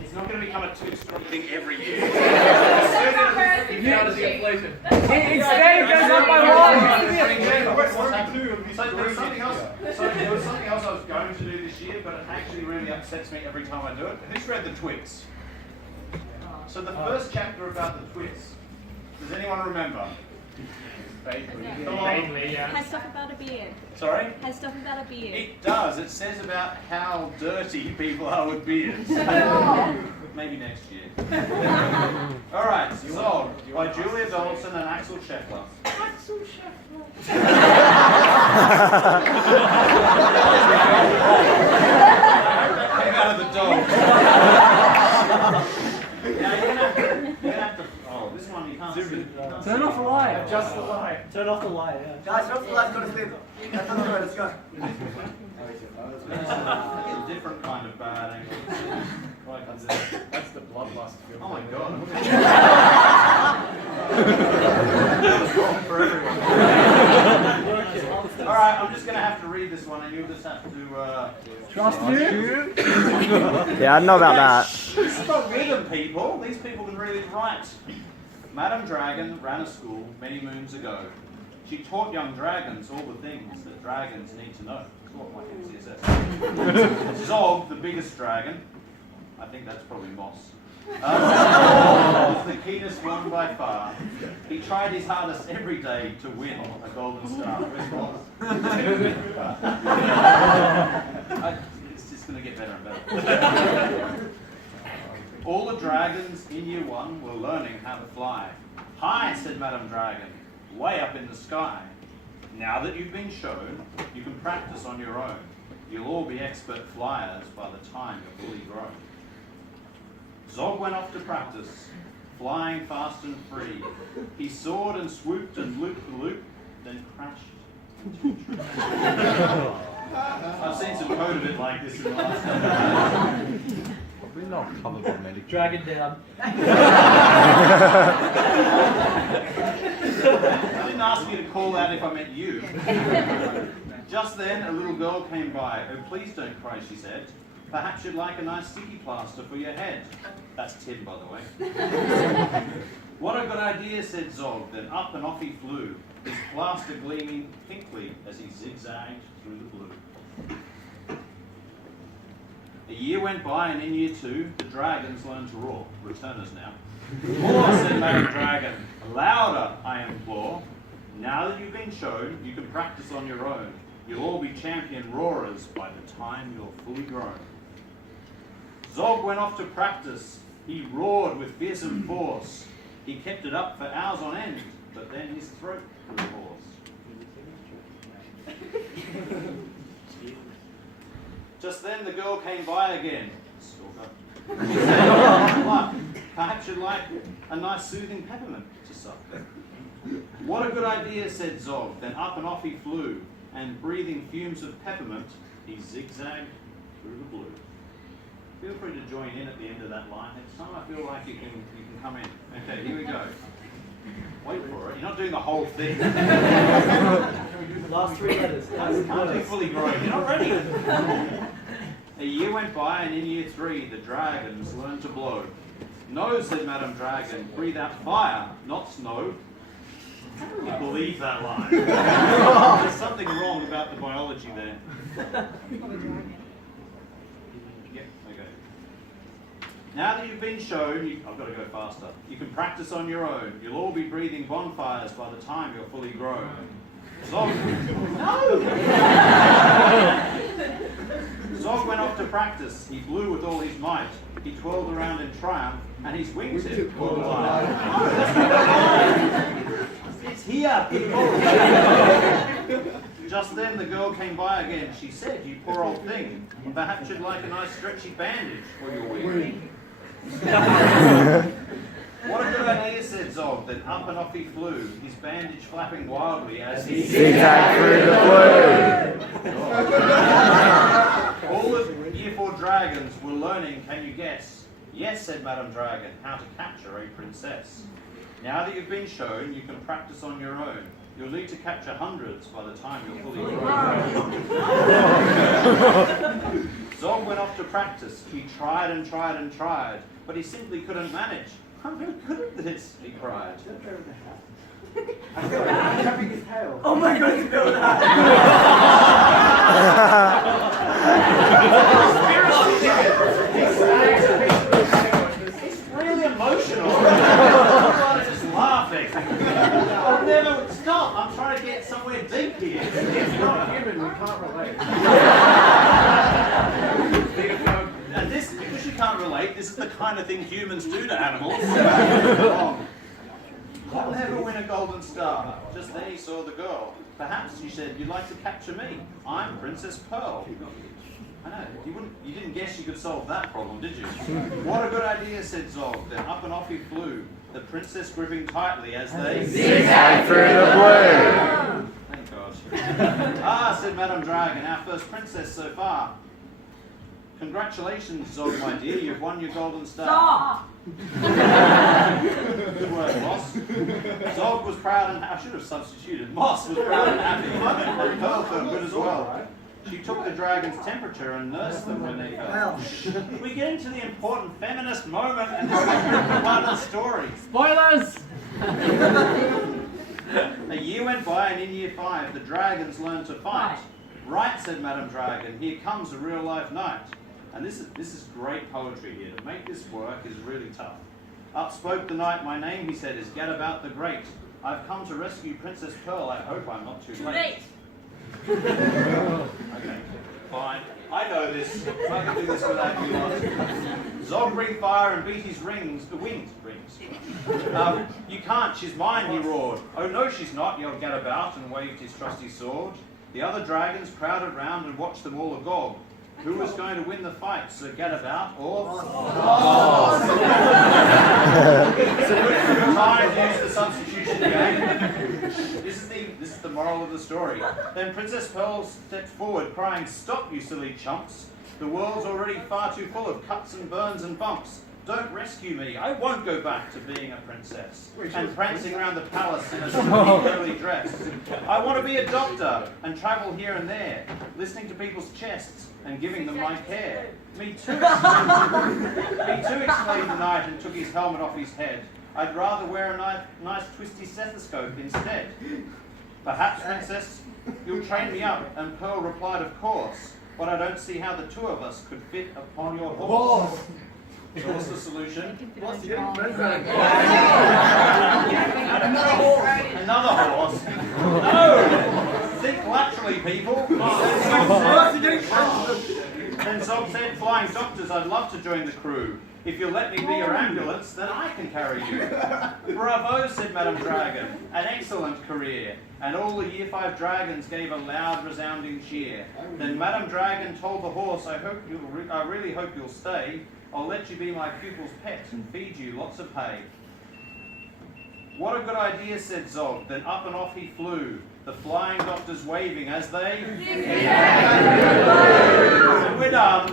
He's not going to become a two-strong thing every year. Instead it goes up by So there was something else. So there was something else I was going to do this year, but it actually really upsets me every time I do it. Who's read the Twits? So the first chapter about the Twits. Does anyone remember? Vaguely, yeah. Has stuff about a beard. Sorry? Has stuff about a beard. It does. It says about how dirty people are with beards. Maybe next year. All right, Zog by Julia Donaldson and Axel Scheffler. Axel Scheffler. Came out of the dog. Now you're gonna have to. Oh, this one you can't see. Turn off the light. Adjust the light. Turn off the light. Yeah. Guys, turn off the light. Go to sleep. That's not the way. Let's go. It's a different kind of bad angle. That's the bloodlust film. Oh my god. That was wrong for everyone. Alright, I'm just going to have to read this one and you'll just have to... Trust you? Yeah, I know about that. It's not rhythm, people. These people can read it right. Madame Dragon ran a school many moons ago. She taught young dragons all the things that dragons need to know. Sort of like CSS. Zog, the biggest dragon, I think that's probably Moss, was the keenest one by far. He tried his hardest every day to win a golden star. It's just going to get better and better. All the dragons in year 1 were learning how to fly. Hi, said Madame Dragon, way up in the sky. Now that you've been shown, you can practice on your own. You'll all be expert flyers by the time you're fully grown. Zog went off to practice, flying fast and free. He soared and swooped and looped the loop, then crashed into a tree. I've seen some code of it like this in the last couple of days. We're not covered by medical. Dragon down. I didn't ask you to call out if I meant you. Just then, a little girl came by. Oh, please don't cry, she said. Perhaps you'd like a nice sticky plaster for your head. That's Tim, by the way. What a good idea, said Zog. Then up and off he flew, his plaster gleaming pinkly as he zigzagged through the blue. A year went by, and in year 2, the dragons learned to roar. Returners now. More, said Madame Dragon. Louder, I implore. Now that you've been shown, you can practice on your own. You'll all be champion roarers by the time you're fully grown. Zog went off to practice. He roared with fearsome force. He kept it up for hours on end, but then his throat grew hoarse. Just then the girl came by again. Stalker. She said, "What? Perhaps you'd like a nice soothing peppermint to suck." What a good idea, said Zog. Then up and off he flew, and breathing fumes of peppermint, he zigzagged through the blue. Feel free to join in at the end of that line. Next time I feel like you can come in. Okay, here we go. Wait for it. You're not doing the whole thing. Last 3 letters. Can't be fully grown. You're not ready. A year went by, and in year 3, the dragons learned to blow. No, said Madame Dragon, breathe out fire, not snow. I don't believe that line. There's something wrong about the biology there. Yep, okay. Now that you've been shown, I've got to go faster. You can practice on your own. You'll all be breathing bonfires by the time you're fully grown. Zog, Zog went off to practice. He blew with all his might. He twirled around in triumph, and his wingtip caught alive. It's here, people. Just then the girl came by again. She said, "You poor old thing, perhaps you'd like a nice stretchy bandage for your wing." What a good idea, said Zog. Then up and off he flew, his bandage flapping wildly as he zigzagged through the blue. All the year 4 dragons were learning, can you guess? Yes, said Madame Dragon, how to capture a princess. Now that you've been shown, you can practice on your own. You'll need to capture hundreds by the time you're fully grown. Zog went off to practice. He tried and tried and tried, but he simply couldn't manage. I'm no good at this, he cried. Oh my god, you know that! It's really emotional. Everyone is just laughing. I'll never stop. I'm trying to get somewhere deep here. It's not human, we can't relate. And this, because you can't relate, this is the kind of thing humans do to animals. I'll never win a golden star. Just then he saw the girl. Perhaps, she said, you'd like to capture me. I'm Princess Pearl. I know, you didn't guess you could solve that problem, did you? What a good idea, said Zog. Then up and off he flew, the princess gripping tightly as they Zigzag through the blue! Thank God. Ah, said Madame Dragon, our first princess so far. Congratulations, Zog, my dear, you've won your golden star. Stop! Good work, Moss. Zog was proud and I should have substituted. Moss was proud and happy, and Pearl felt good as well. She took the dragon's temperature and nursed them when they fell. We get into the important feminist moment, and this is the part of the story. Spoilers! A year went by, and in year 5, the dragons learned to fight. Right, said Madame Dragon, here comes a real-life knight. And this is great poetry here. To make this work is really tough. Up spoke the knight, my name, he said, is Gadabout the Great. I've come to rescue Princess Pearl, I hope I'm not too late. Okay, fine. I know this. I can do this without you lot. Zog breathed fire and beat his rings. The wings. You can't, she's mine, he roared. Oh no, she's not, yelled Gadabout and waved his trusty sword. The other dragons crowded round and watched them all agog. Who was going to win the fight, Sir Gadabout or... Time to use the substitution game. This is the moral of the story. Then Princess Pearl stepped forward, crying, "Stop, you silly chumps! The world's already far too full of cuts and burns and bumps. Don't rescue me. I won't go back to being a princess and prancing around the palace in a silly dress. I want to be a doctor and travel here and there, listening to people's chests and giving them my care." Me too, exclaimed the knight and took his helmet off his head. I'd rather wear a nice twisty stethoscope instead. Perhaps, princess, you'll train me up. And Pearl replied, of course, but I don't see how the two of us could fit upon your horse. So what's the solution? Another horse? No! Think laterally, people. Then Zog said, flying doctors, I'd love to join the crew. If you'll let me be your ambulance, then I can carry you. Bravo, said Madame Dragon. An excellent career. And all the year 5 dragons gave a loud, resounding cheer. Then Madame Dragon told the horse, I really hope you'll stay. I'll let you be my pupil's pet and feed you lots of hay. What a good idea, said Zog. Then up and off he flew, the flying doctors waving as they... And we're done.